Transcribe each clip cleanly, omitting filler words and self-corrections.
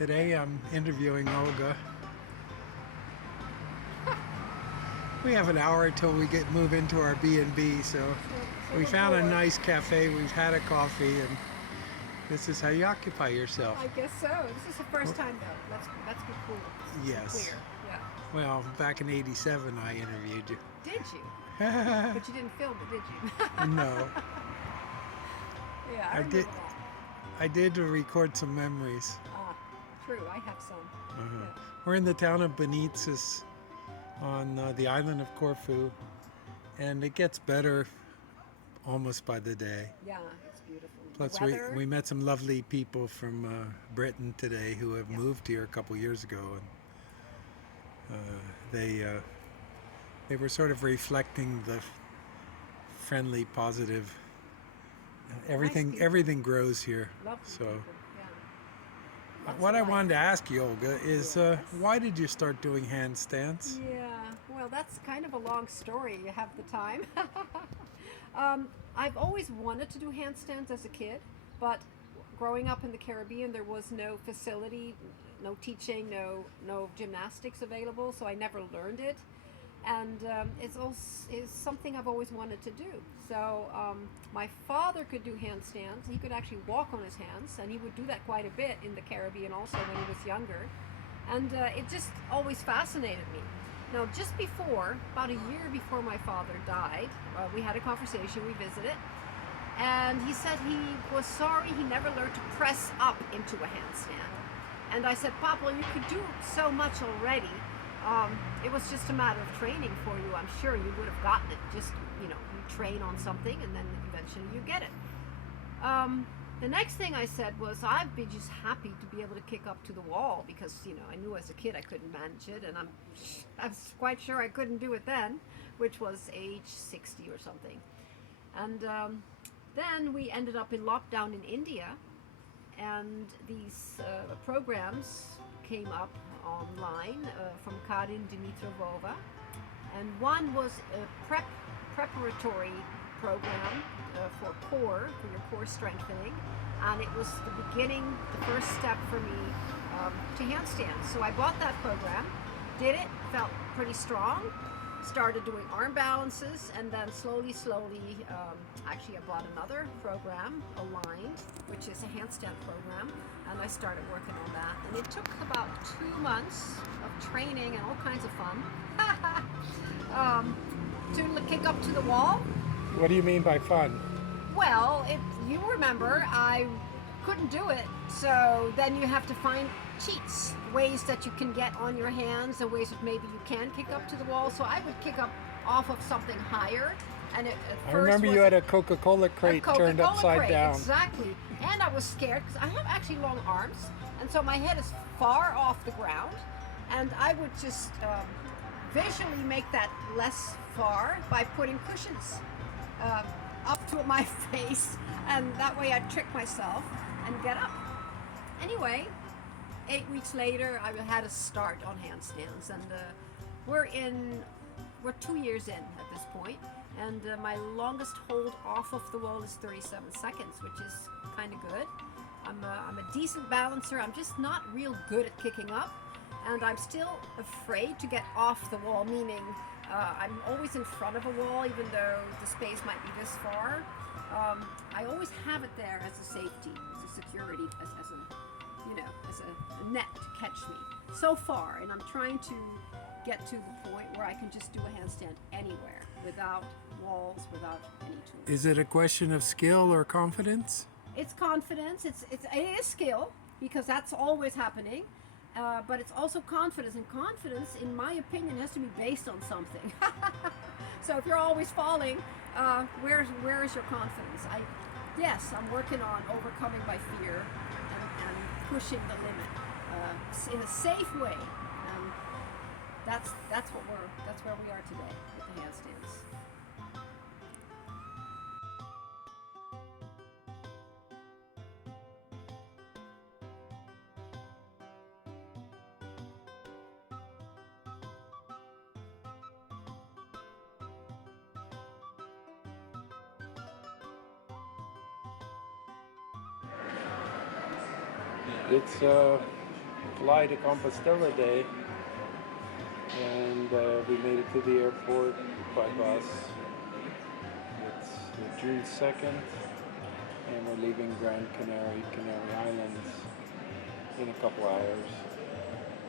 Today I'm interviewing Olga. We have an hour until we move into our B&B, so we found a nice cafe, we've had a coffee, and this is how you occupy yourself. I guess so. This is the first time though. Let's be cool. Yes. Clear. Yeah. Well, back in '87 I interviewed you. Did you? But you didn't film it, did you? No. Yeah, I remember that. I did record some memories. True, I have some. Yeah. We're in the town of Benitez on the island of Corfu, and it gets better almost by the day. Yeah, it's beautiful. Plus we met some lovely people from Britain today who have moved here a couple years ago, and they were sort of reflecting the friendly, positive. Everything grows here. Lovely so. people. Yeah. What I wanted to ask you, Olga, is why did you start doing handstands? Yeah, well, that's kind of a long story. You have the time. I've always wanted to do handstands as a kid, but growing up in the Caribbean, there was no facility, no teaching, no gymnastics available, so I never learned it. And it's something I've always wanted to do. So my father could do handstands. He could actually walk on his hands, and he would do that quite a bit in the Caribbean also when he was younger. And it just always fascinated me. Now, just before, about a year before my father died, we had a conversation, we visited, and he said he was sorry he never learned to press up into a handstand. And I said, Papa, you could do so much already. It was just a matter of training for you. I'm sure you would have gotten it. Just, you train on something and then eventually you get it. The next thing I said was I'd be just happy to be able to kick up to the wall because, I knew as a kid I couldn't manage it, and I'm quite sure I couldn't do it then, which was age 60 or something. And then we ended up in lockdown in India, and these programs came up online from Karin Dimitrovova, and one was a preparatory program for your core strengthening, and it was the first step for me to handstands. So I bought that program, did it, felt pretty strong, started doing arm balances, and then slowly, actually I bought another program, Aligned, which is a handstand program, and I started working on that. And it took about 2 months of training and all kinds of fun to kick up to the wall. What do you mean by fun? Well, you remember, I couldn't do it, so then you have to find cheats, ways that you can get on your hands and ways that maybe you can kick up to the wall. So I would kick up off of something higher. And I remember you had a Coca-Cola crate turned upside down. Exactly. And I was scared because I have actually long arms, and so my head is far off the ground, and I would just visually make that less far by putting cushions up to my face, and that way I'd trick myself and get up. Anyway, 8 weeks later, I had a start on handstands, and we're 2 years in at this point, and my longest hold off of the wall is 37 seconds, which is kind of good. I'm a decent balancer. I'm just not real good at kicking up, and I'm still afraid to get off the wall, meaning I'm always in front of a wall, even though the space might be this far. I always have it there as a safety, as a security, as a net to catch me so far, and I'm trying to get to the point where I can just do a handstand anywhere without walls, without any tools. Is it a question of skill or confidence? It's confidence. It is skill, because that's always happening, but it's also confidence, and confidence, in my opinion, has to be based on something. So if you're always falling, where is your confidence? Yes, I'm working on overcoming my fear and pushing the limit in a safe way. That's where we are today with the handstands. It's fly to Compostela Day, and we made it to the airport by bus. It's June 2nd, and we're leaving Gran Canary, Canary Islands, in a couple hours.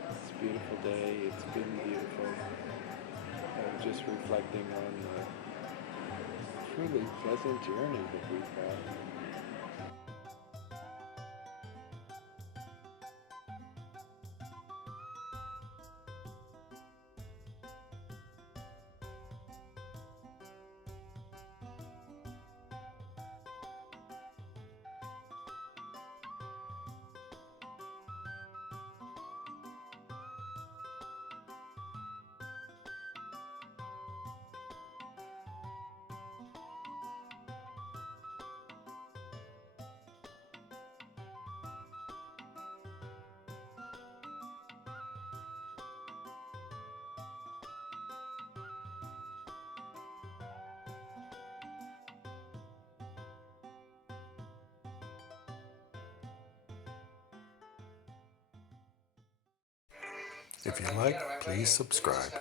It's a beautiful day. It's been beautiful. Just reflecting on the truly pleasant journey that we've had. If you like, please subscribe.